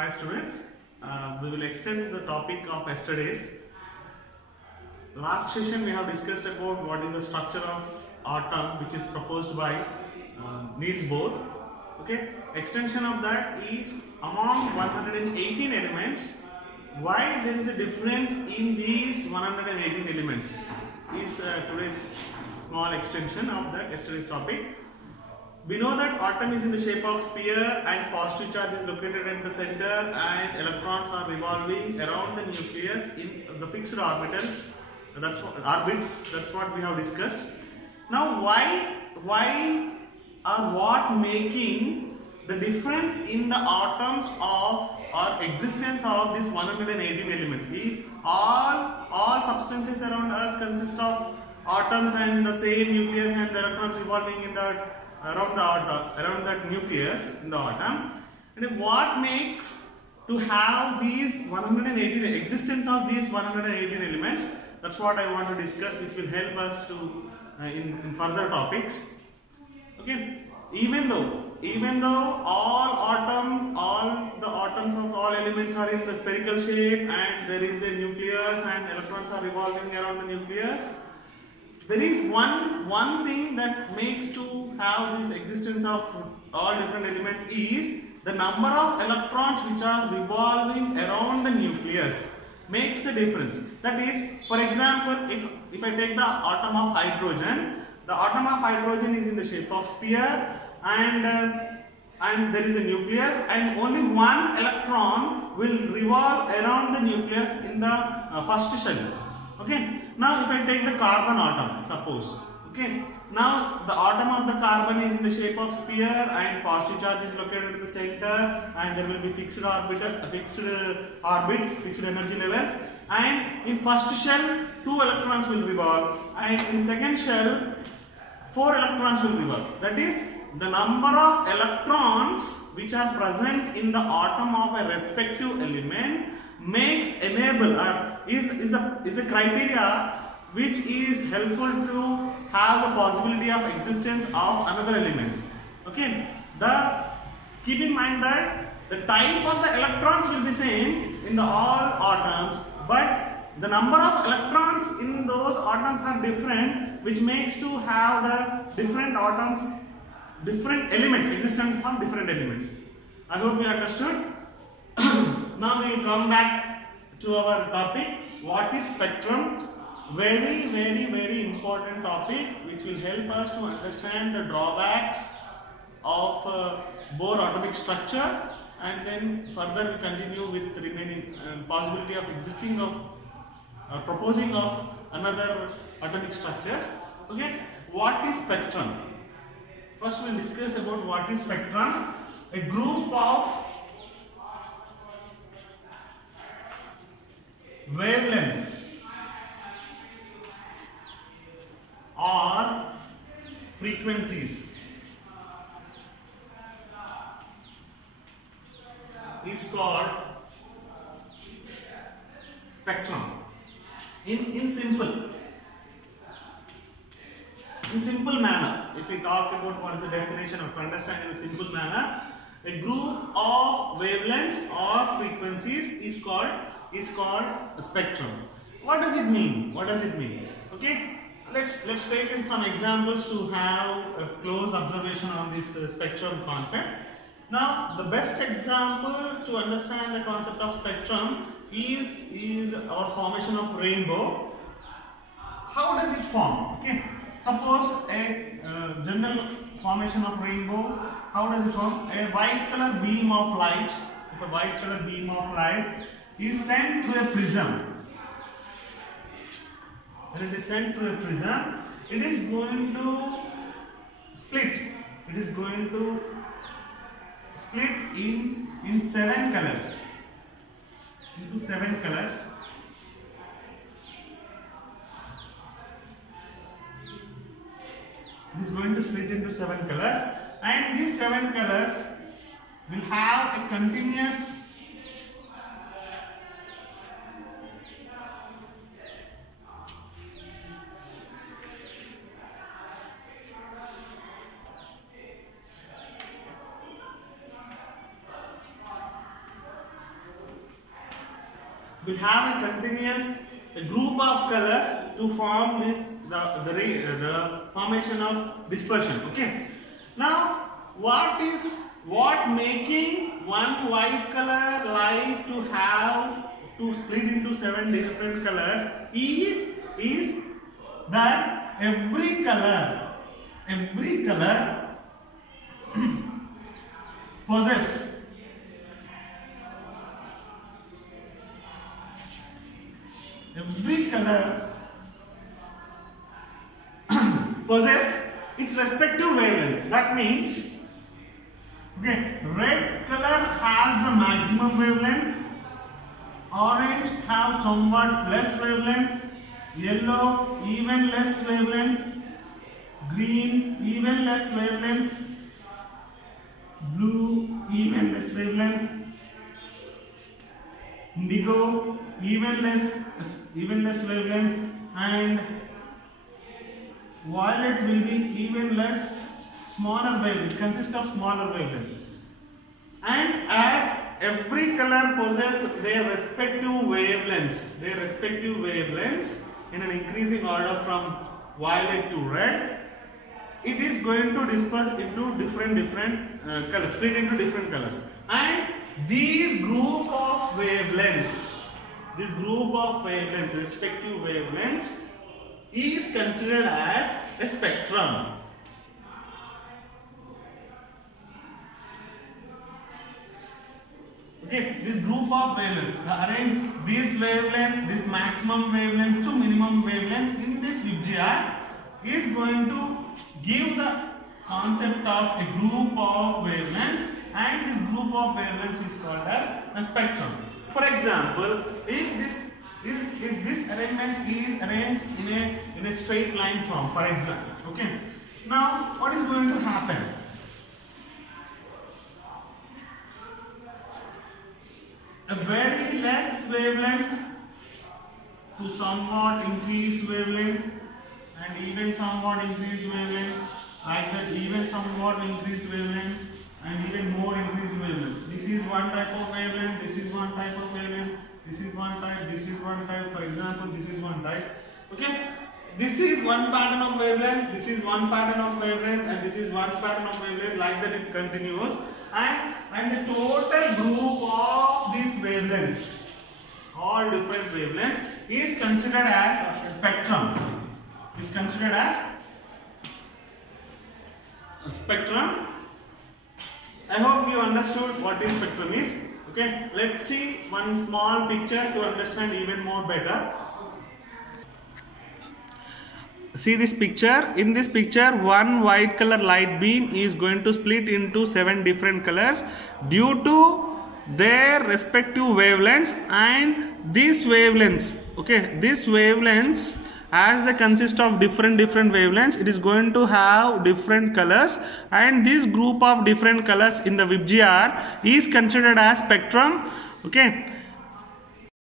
Hi students, we will extend the topic of yesterday's. Last session we have discussed about what is the structure of atom which is proposed by Niels Bohr. Okay, extension of that is among 118 elements, why there is a difference in these 118 elements is today's small extension of that yesterday's topic. We know that atom is in the shape of sphere and positive charge is located at the center and electrons are revolving around the nucleus in the fixed orbitals. That's what we have discussed. Now why or what making the difference in the atoms of or existence of these 118 elements? If all substances around us consist of atoms and the same nucleus and the electrons revolving in that around that nucleus in the atom, and what makes to have these 118 existence of these 118 elements, that's what I want to discuss, which will help us to in further topics. Okay, even though all the atoms of all elements are in the spherical shape and there is a nucleus and electrons are revolving around the nucleus, there is one thing that makes to have this existence of all different elements is the number of electrons which are revolving around the nucleus makes the difference. That is, for example, if I take the atom of hydrogen, the atom of hydrogen is in the shape of sphere and there is a nucleus and only one electron will revolve around the nucleus in the first shell. Okay, now if I take the carbon atom, suppose, okay, now the atom of the carbon is in the shape of sphere and positive charge is located at the center and there will be fixed energy levels, and in first shell 2 electrons will revolve and in second shell 4 electrons will revolve. That is, the number of electrons which are present in the atom of a respective element makes enable is the criteria which is helpful to have the possibility of existence of another elements. Okay, keep in mind that the type of the electrons will be same in the all atoms, but the number of electrons in those atoms are different, which makes to have the different atoms, different elements, existence of different elements. I hope you understood. Now we will come back to our topic. What is spectrum? Very important topic which will help us to understand the drawbacks of Bohr atomic structure, and then further we continue with the remaining possibility of existing of proposing of another atomic structures. Okay, what is spectrum? First we will discuss about what is spectrum. A group of wavelengths or frequencies is called spectrum. In simple manner, if we talk about what is the definition of, to understand in a simple manner, a group of wavelengths or frequencies is called a spectrum. What does it mean? Okay, let's take in some examples to have a close observation on this spectrum concept. Now the best example to understand the concept of spectrum is our formation of rainbow. How does it form? Okay, suppose a general formation of rainbow. How does it form? A white color beam of light. If a white color beam of light is sent through a prism, when it is sent through a prism, it is going to split. It is going to split in 7 colors, into 7 colors. It is going to split into 7 colors, and these 7 colors will have a continuous will have a continuous group of colors to form this the formation of dispersion. Okay. Now, what making one white color light to split into 7 different colors is that every color possess its respective wavelength. That means, okay, red color has the maximum wavelength, orange have somewhat less wavelength, yellow even less wavelength, green even less wavelength, blue even less wavelength, indigo even less wavelength, and violet will be even less, smaller wavelength, consists of smaller wavelength. And as every color possesses their respective wavelengths in an increasing order from violet to red, it is going to disperse into different colors, split into different colors. And these group of wavelengths, respective wavelengths, is considered as a spectrum. Okay, this group of wavelengths, arrange this wavelength, this maximum wavelength to minimum wavelength in this VIBGYOR is going to give the concept of a group of wavelengths, and this group of wavelengths is called as a spectrum. For example, if this arrangement is arranged in a straight line form, for example, okay. Now, what is going to happen? A very less wavelength to somewhat increased wavelength, and even somewhat increased wavelength, like that, even somewhat increased wavelength, and even more increased wavelength. This is one type of wavelength, this is one type of wavelength, this is one type, this is one type, for example, this is one type. Okay, this is one pattern of wavelength, this is one pattern of wavelength, and this is one pattern of wavelength, like that it continues. And the total group of these wavelengths, all different wavelengths, is considered as a spectrum. Is considered as a spectrum. I hope you understood what is spectrum is. Okay, let's see one small picture to understand even more better. See this picture. In this picture, one white color light beam is going to split into 7 different colors due to their respective wavelengths, and these wavelengths, okay, these wavelengths, as they consist of different wavelengths, it is going to have different colors, and this group of different colors in the VIBGYOR is considered as spectrum. Okay,